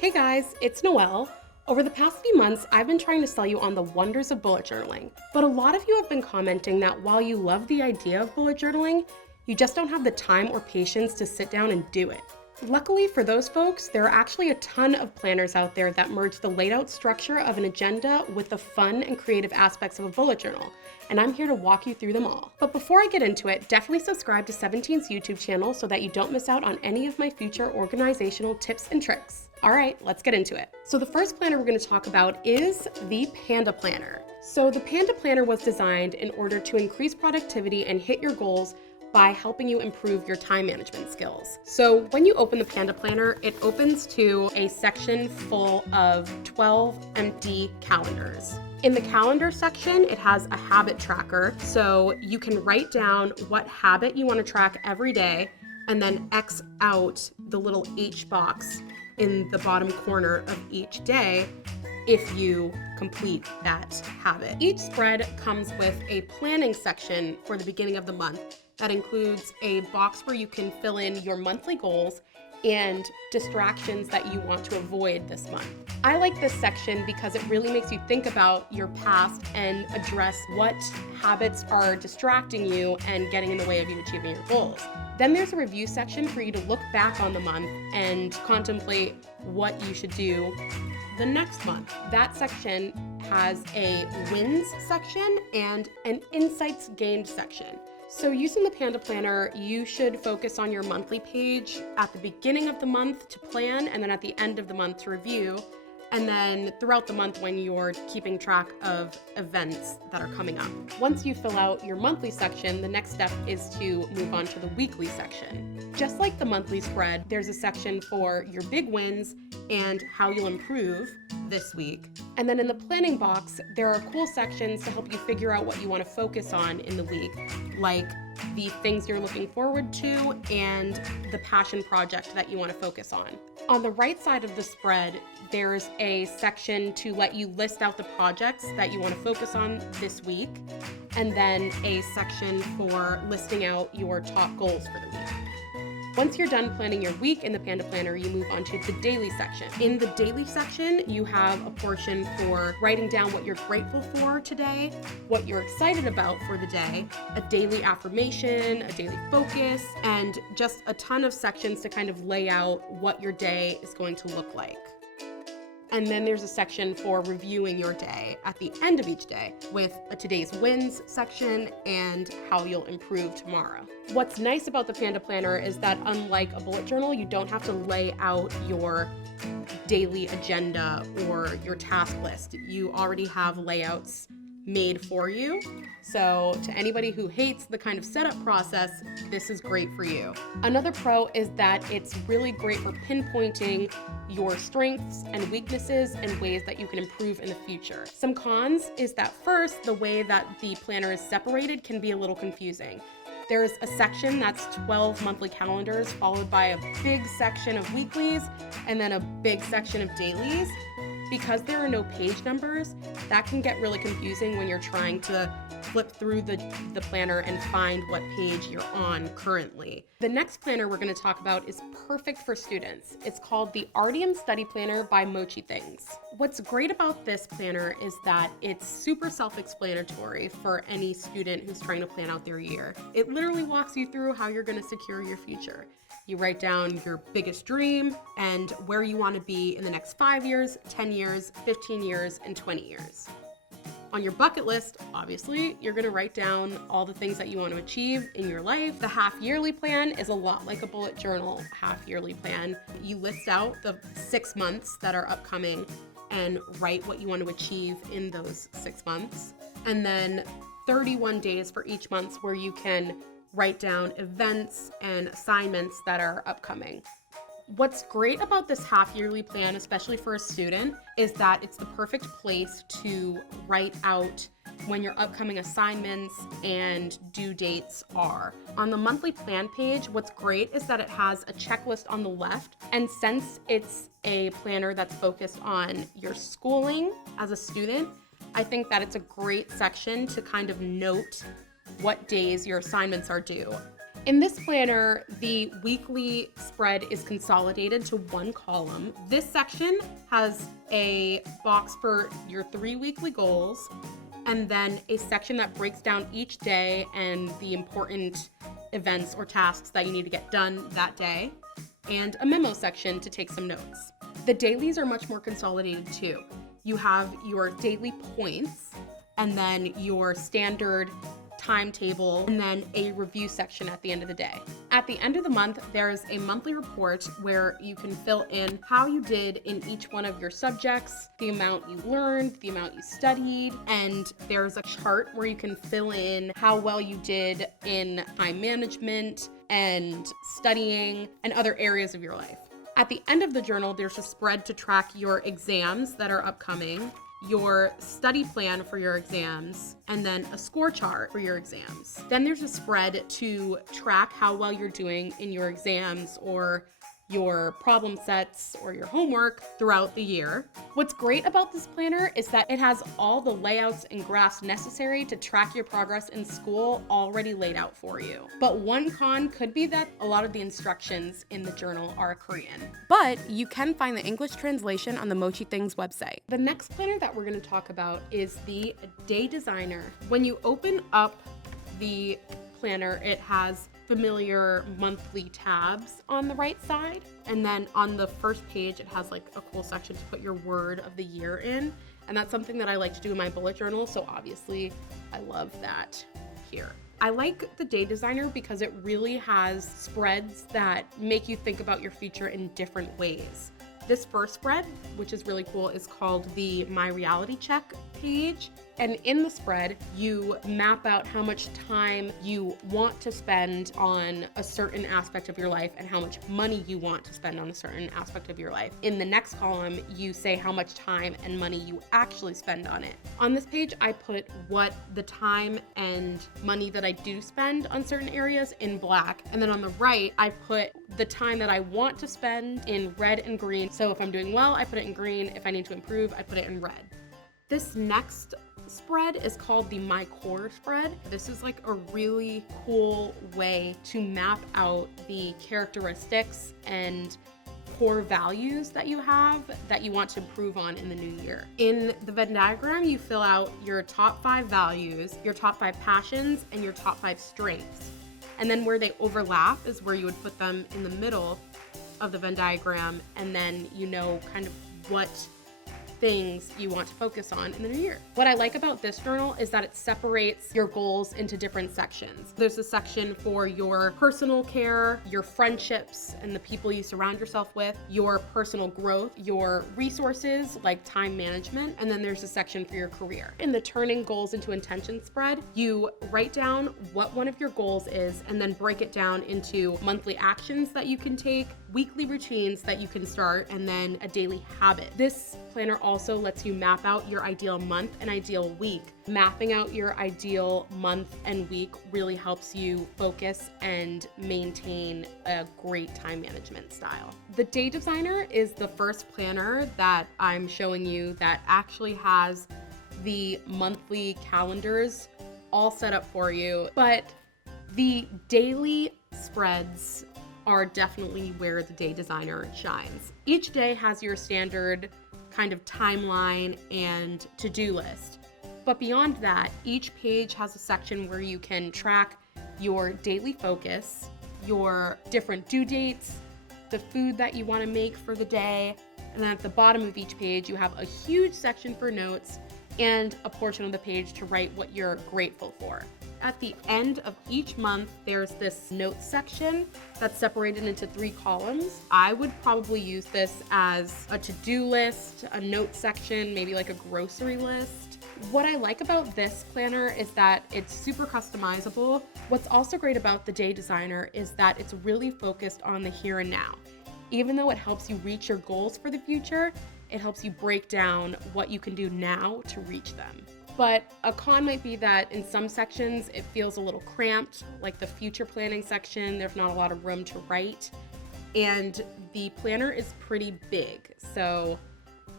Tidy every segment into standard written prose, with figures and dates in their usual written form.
Hey guys, it's Noelle. Over the past few months, I've been trying to sell you on the wonders of bullet journaling, but a lot of you have been commenting that while you love the idea of bullet journaling, you just don't have the time or patience to sit down and do it. Luckily for those folks, there are actually a ton of planners out there that merge the laid out structure of an agenda with the fun and creative aspects of a bullet journal, and I'm here to walk you through them all. But before I get into it, definitely subscribe to 17's YouTube channel so that you don't miss out on any of my future organizational tips and tricks. All right, let's get into it. So the first planner we're going to talk about is the Panda Planner. So the Panda Planner was designed in order to increase productivity and hit your goals by helping you improve your time management skills. So when you open the Panda Planner, it opens to a section full of 12 empty calendars. In the calendar section, it has a habit tracker, so you can write down what habit you want to track every day and then X out the little H box in the bottom corner of each day if you complete that habit. Each spread comes with a planning section for the beginning of the month that includes a box where you can fill in your monthly goals and distractions that you want to avoid this month. I like this section because it really makes you think about your past and address what habits are distracting you and getting in the way of you achieving your goals. Then there's a review section for you to look back on the month and contemplate what you should do the next month. That section has a wins section and an insights gained section. So using the Panda Planner, you should focus on your monthly page at the beginning of the month to plan and then at the end of the month to review. And then throughout the month when you're keeping track of events that are coming up. Once you fill out your monthly section, the next step is to move on to the weekly section. Just like the monthly spread, there's a section for your big wins and how you'll improve this week. And then in the planning box, there are cool sections to help you figure out what you want to focus on in the week, like the things you're looking forward to and the passion project that you want to focus on. On the right side of the spread, there's a section to let you list out the projects that you want to focus on this week, and then a section for listing out your top goals for the week. Once you're done planning your week in the Panda Planner, you move on to the daily section. In the daily section, you have a portion for writing down what you're grateful for today, what you're excited about for the day, a daily affirmation, a daily focus, and just a ton of sections to kind of lay out what your day is going to look like. And then there's a section for reviewing your day at the end of each day with a today's wins section and how you'll improve tomorrow. What's nice about the Panda Planner is that unlike a bullet journal, you don't have to lay out your daily agenda or your task list. You already have layouts made for you. So to anybody who hates the kind of setup process, this is great for you. Another pro is that it's really great for pinpointing your strengths and weaknesses and ways that you can improve in the future. Some cons is that first, the way that the planner is separated can be a little confusing. There's a section that's 12 monthly calendars followed by a big section of weeklies and then a big section of dailies. Because there are no page numbers, that can get really confusing when you're trying to flip through the planner and find what page you're on currently. The next planner we're going to talk about is perfect for students. It's called the Artium Study Planner by Moche Things. What's great about this planner is that it's super self-explanatory for any student who's trying to plan out their year. It literally walks you through how you're going to secure your future. You write down your biggest dream and where you want to be in the next 5 years, 10 years, 15 years, and 20 years. On your bucket list, obviously, you're going to write down all the things that you want to achieve in your life. The half-yearly plan is a lot like a bullet journal half-yearly plan. You list out the 6 months that are upcoming and write what you want to achieve in those 6 months. And then 31 days for each month where you can write down events and assignments that are upcoming. What's great about this half-yearly plan, especially for a student, is that it's the perfect place to write out when your upcoming assignments and due dates are. On the monthly plan page, what's great is that it has a checklist on the left, and since it's a planner that's focused on your schooling as a student, I think that it's a great section to kind of note what days your assignments are due. In this planner, the weekly spread is consolidated to one column. This section has a box for your 3 weekly goals, and then a section that breaks down each day and the important events or tasks that you need to get done that day, and a memo section to take some notes. The dailies are much more consolidated too. You have your daily points, and then your standard timetable, and then a review section at the end of the day. At the end of the month, there's a monthly report where you can fill in how you did in each one of your subjects, the amount you learned, the amount you studied, and there's a chart where you can fill in how well you did in time management and studying and other areas of your life. At the end of the journal, there's a spread to track your exams that are upcoming, your study plan for your exams, and then a score chart for your exams. Then there's a spread to track how well you're doing in your exams or your problem sets or your homework throughout the year. What's great about this planner is that it has all the layouts and graphs necessary to track your progress in school already laid out for you. But one con could be that a lot of the instructions in the journal are Korean. But you can find the English translation on the Moche Things website. The next planner that we're going to talk about is the Day Designer. When you open up the planner, it has familiar monthly tabs on the right side, and then on the first page it has like a cool section to put your word of the year in, and that's something that I like to do in my bullet journal, so obviously I love that here. I like the Day Designer because it really has spreads that make you think about your future in different ways. This first spread, which is really cool, is called the My Reality Check page. And in the spread, you map out how much time you want to spend on a certain aspect of your life and how much money you want to spend on a certain aspect of your life. In the next column, you say how much time and money you actually spend on it. On this page, I put what the time and money that I do spend on certain areas in black. And then on the right, I put the time that I want to spend in red and green. So if I'm doing well, I put it in green. If I need to improve, I put it in red. This next spread is called the My Core spread. This is like a really cool way to map out the characteristics and core values that you have that you want to improve on in the new year. In the Venn diagram, you fill out your top 5 values, your top 5 passions, and your top 5 strengths. And then where they overlap is where you would put them in the middle of the Venn diagram, and then you know kind of what things you want to focus on in the new year. What I like about this journal is that it separates your goals into different sections. There's a section for your personal care, your friendships and the people you surround yourself with, your personal growth, your resources like time management, and then there's a section for your career. In the Turning Goals into Intention spread, you write down what one of your goals is and then break it down into monthly actions that you can take, weekly routines that you can start, and then a daily habit. This planner also lets you map out your ideal month and ideal week. Mapping out your ideal month and week really helps you focus and maintain a great time management style. The Day Designer is the first planner that I'm showing you that actually has the monthly calendars all set up for you, but the daily spreads are definitely where the Day Designer shines. Each day has your standard kind of timeline and to-do list. But beyond that, each page has a section where you can track your daily focus, your different due dates, the food that you want to make for the day, and then at the bottom of each page, you have a huge section for notes and a portion of the page to write what you're grateful for. At the end of each month, there's this notes section that's separated into 3 columns. I would probably use this as a to-do list, a note section, maybe like a grocery list. What I like about this planner is that it's super customizable. What's also great about the Day Designer is that it's really focused on the here and now. Even though it helps you reach your goals for the future, it helps you break down what you can do now to reach them. But a con might be that in some sections it feels a little cramped, like the future planning section, there's not a lot of room to write. And the planner is pretty big, so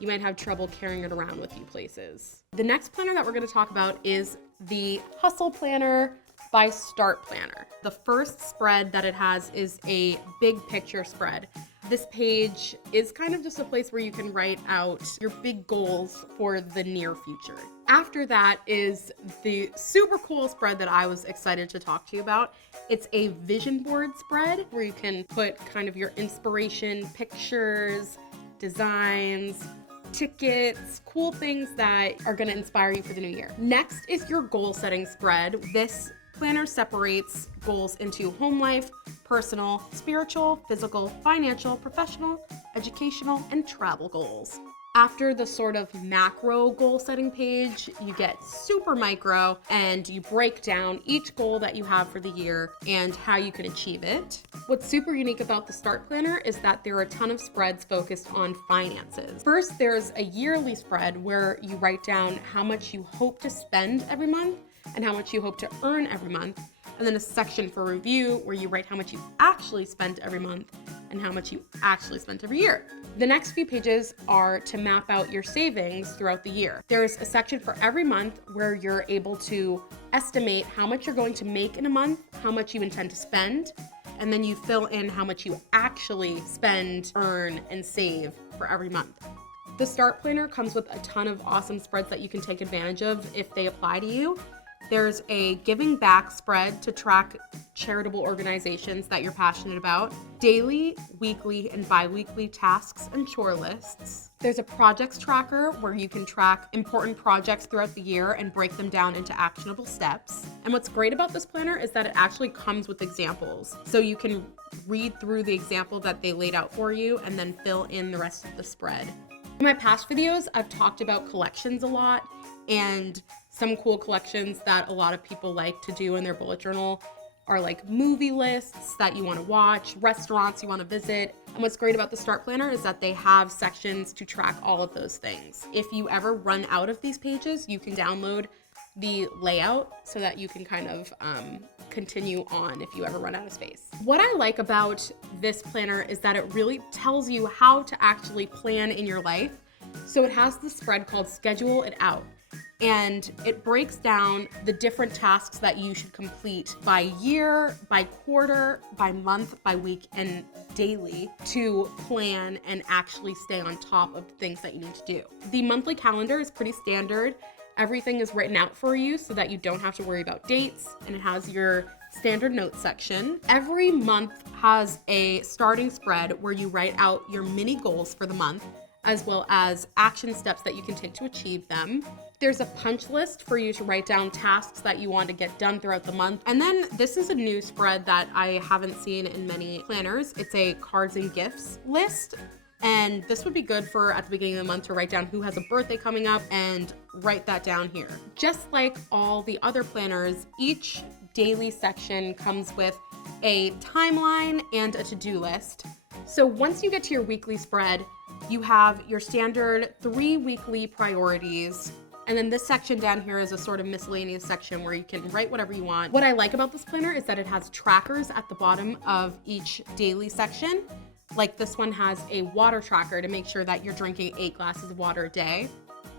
you might have trouble carrying it around with you places. The next planner that we're going to talk about is the Hustle Planner. by Start Planner. The first spread that it has is a big picture spread. This page is kind of just a place where you can write out your big goals for the near future. After that is the super cool spread that I was excited to talk to you about. It's a vision board spread where you can put kind of your inspiration, pictures, designs, tickets, cool things that are going to inspire you for the new year. Next is your goal setting spread. This planner separates goals into home life, personal, spiritual, physical, financial, professional, educational, and travel goals. After the sort of macro goal setting page, you get super micro and you break down each goal that you have for the year and how you can achieve it. What's super unique about the Start Planner is that there are a ton of spreads focused on finances. First, there's a yearly spread where you write down how much you hope to spend every month and how much you hope to earn every month. And then a section for review where you write how much you actually spent every month and how much you actually spent every year. The next few pages are to map out your savings throughout the year. There's a section for every month where you're able to estimate how much you're going to make in a month, how much you intend to spend, and then you fill in how much you actually spend, earn, and save for every month. The Start Planner comes with a ton of awesome spreads that you can take advantage of if they apply to you. There's a giving back spread to track charitable organizations that you're passionate about, daily, weekly, and bi-weekly tasks and chore lists. There's a projects tracker where you can track important projects throughout the year and break them down into actionable steps. And what's great about this planner is that it actually comes with examples. So you can read through the example that they laid out for you and then fill in the rest of the spread. In my past videos, I've talked about collections a lot, and some cool collections that a lot of people like to do in their bullet journal are like movie lists that you want to watch, restaurants you want to visit. And what's great about the Start Planner is that they have sections to track all of those things. If you ever run out of these pages, you can download the layout so that you can kind of continue on if you ever run out of space. What I like about this planner is that it really tells you how to actually plan in your life. So it has the spread called Schedule It Out. And it breaks down the different tasks that you should complete by year, by quarter, by month, by week, and daily to plan and actually stay on top of the things that you need to do. The monthly calendar is pretty standard. Everything is written out for you so that you don't have to worry about dates, and it has your standard notes section. Every month has a starting spread where you write out your mini goals for the month, as well as action steps that you can take to achieve them. There's a punch list for you to write down tasks that you want to get done throughout the month. And then this is a new spread that I haven't seen in many planners. It's a cards and gifts list. And this would be good for at the beginning of the month to write down who has a birthday coming up and write that down here. Just like all the other planners, each daily section comes with a timeline and a to-do list. So once you get to your weekly spread, you have your standard 3 weekly priorities. And then this section down here is a sort of miscellaneous section where you can write whatever you want. What I like about this planner is that it has trackers at the bottom of each daily section. Like this one has a water tracker to make sure that you're drinking 8 glasses of water a day.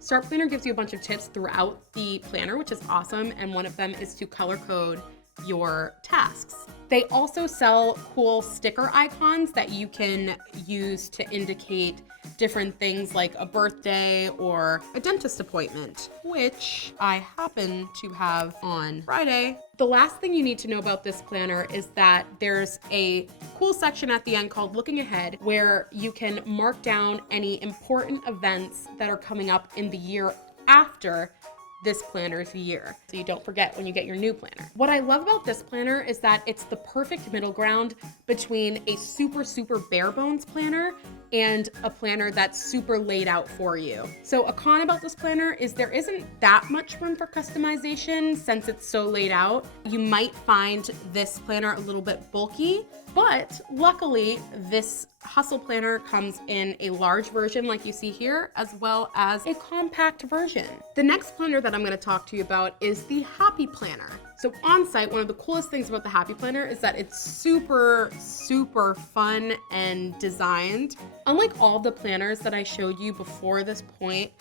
Start Planner gives you a bunch of tips throughout the planner, which is awesome. And one of them is to color code your tasks. They also sell cool sticker icons that you can use to indicate different things like a birthday or a dentist appointment, which I happen to have on Friday. The last thing you need to know about this planner is that there's a cool section at the end called Looking Ahead, where you can mark down any important events that are coming up in the year after this planner's year, so you don't forget when you get your new planner. What I love about this planner is that it's the perfect middle ground between a super bare bones planner and a planner that's super laid out for you. So a con about this planner is there isn't that much room for customization since it's so laid out. You might find this planner a little bit bulky, but luckily this Hustle Planner comes in a large version like you see here, as well as a compact version. The next planner that I'm going to talk to you about is the Happy Planner. So on site, one of the coolest things about the Happy Planner is that it's super fun and designed. Unlike all the planners that I showed you before this point,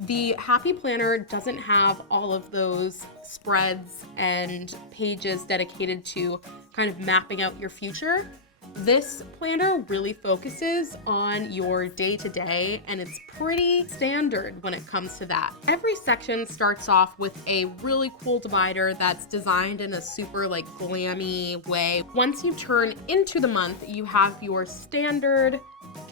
The Happy Planner doesn't have all of those spreads and pages dedicated to kind of mapping out your future. This planner really focuses on your day-to-day, and it's pretty standard when it comes to that. Every section starts off with a really cool divider that's designed in a super like glammy way. Once you turn into the month, you have your standard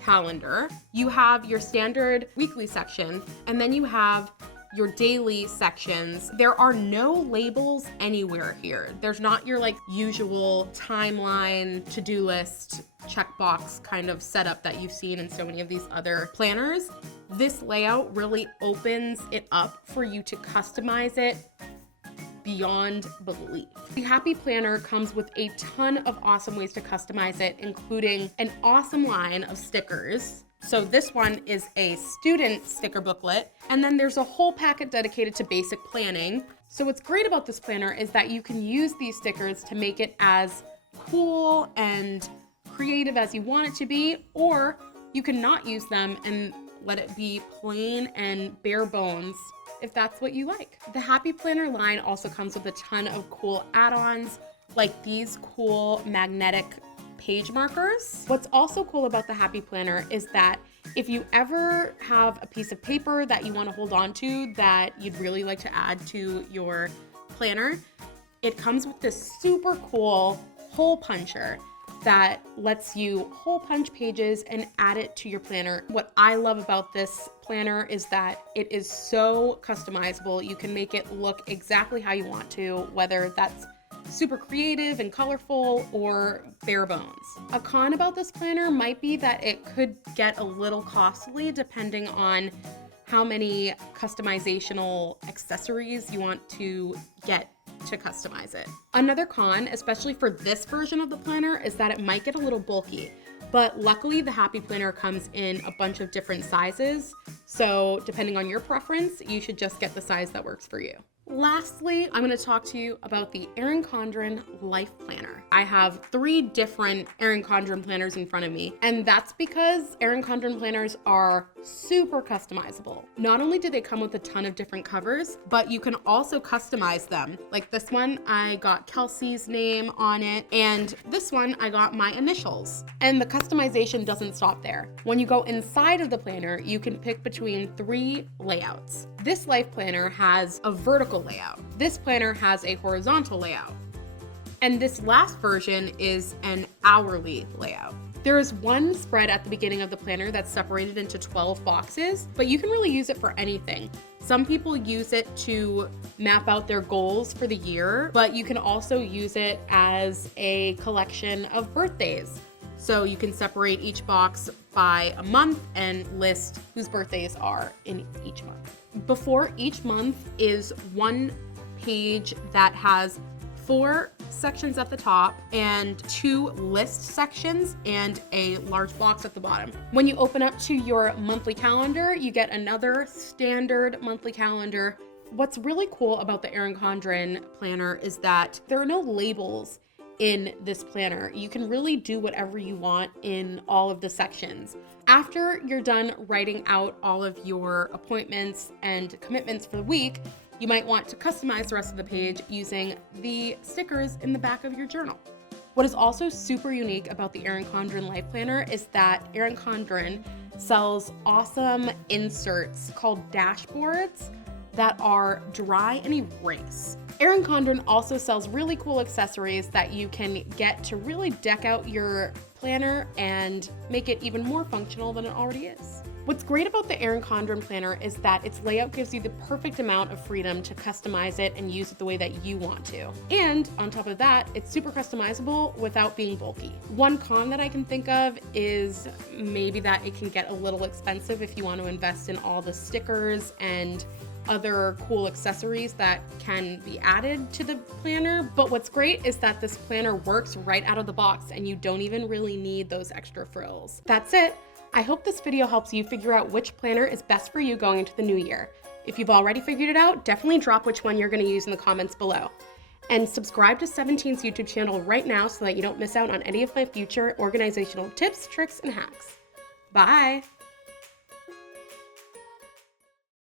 calendar, you have your standard weekly section, and then you have your daily sections. There are no labels anywhere here. There's not your like usual timeline, to-do list, checkbox kind of setup that you've seen in so many of these other planners. This layout really opens it up for you to customize it beyond belief. The Happy Planner comes with a ton of awesome ways to customize it, including an awesome line of stickers. So this one is a student sticker booklet, and then there's a whole packet dedicated to basic planning. So what's great about this planner is that you can use these stickers to make it as cool and creative as you want it to be, or you can not use them and let it be plain and bare bones if that's what you like. The Happy Planner line also comes with a ton of cool add-ons, like these cool magnetic page markers. What's also cool about the Happy Planner is that if you ever have a piece of paper that you want to hold on to that you'd really like to add to your planner, it comes with this super cool hole puncher that lets you hole punch pages and add it to your planner. What I love about this planner is that it is so customizable. You can make it look exactly how you want to, whether that's super creative and colorful or bare bones. A con about this planner might be that it could get a little costly depending on how many customizational accessories you want to get to customize it. Another con, especially for this version of the planner, is that it might get a little bulky, but luckily the Happy Planner comes in a bunch of different sizes, so depending on your preference, you should just get the size that works for you. Lastly, I'm going to talk to you about the Erin Condren Life Planner. I have 3 different Erin Condren planners in front of me, and that's because Erin Condren planners are super customizable. Not only do they come with a ton of different covers, but you can also customize them. Like this one, I got Kelsey's name on it, and this one, I got my initials. And the customization doesn't stop there. When you go inside of the planner, you can pick between 3 layouts. This life planner has a vertical layout. This planner has a horizontal layout. And this last version is an hourly layout. There is one spread at the beginning of the planner that's separated into 12 boxes, but you can really use it for anything. Some people use it to map out their goals for the year, but you can also use it as a collection of birthdays. So you can separate each box by a month and list whose birthdays are in each month. Before each month is one page that has 4 sections at the top and 2 list sections and a large box at the bottom. When you open up to your monthly calendar, you get another standard monthly calendar. What's really cool about the Erin Condren planner is that there are no labels in this planner. You can really do whatever you want in all of the sections. After you're done writing out all of your appointments and commitments for the week, you might want to customize the rest of the page using the stickers in the back of your journal. What is also super unique about the Erin Condren Life Planner is that Erin Condren sells awesome inserts called dashboards that are dry and erase. Erin Condren also sells really cool accessories that you can get to really deck out your planner and make it even more functional than it already is. What's great about the Erin Condren planner is that its layout gives you the perfect amount of freedom to customize it and use it the way that you want to. And on top of that, it's super customizable without being bulky. One con that I can think of is maybe that it can get a little expensive if you want to invest in all the stickers and other cool accessories that can be added to the planner. But what's great is that this planner works right out of the box and you don't even really need those extra frills. That's it. I hope this video helps you figure out which planner is best for you going into the new year. If you've already figured it out, definitely drop which one you're going to use in the comments below. And subscribe to 17's YouTube channel right now so that you don't miss out on any of my future organizational tips, tricks, and hacks. Bye!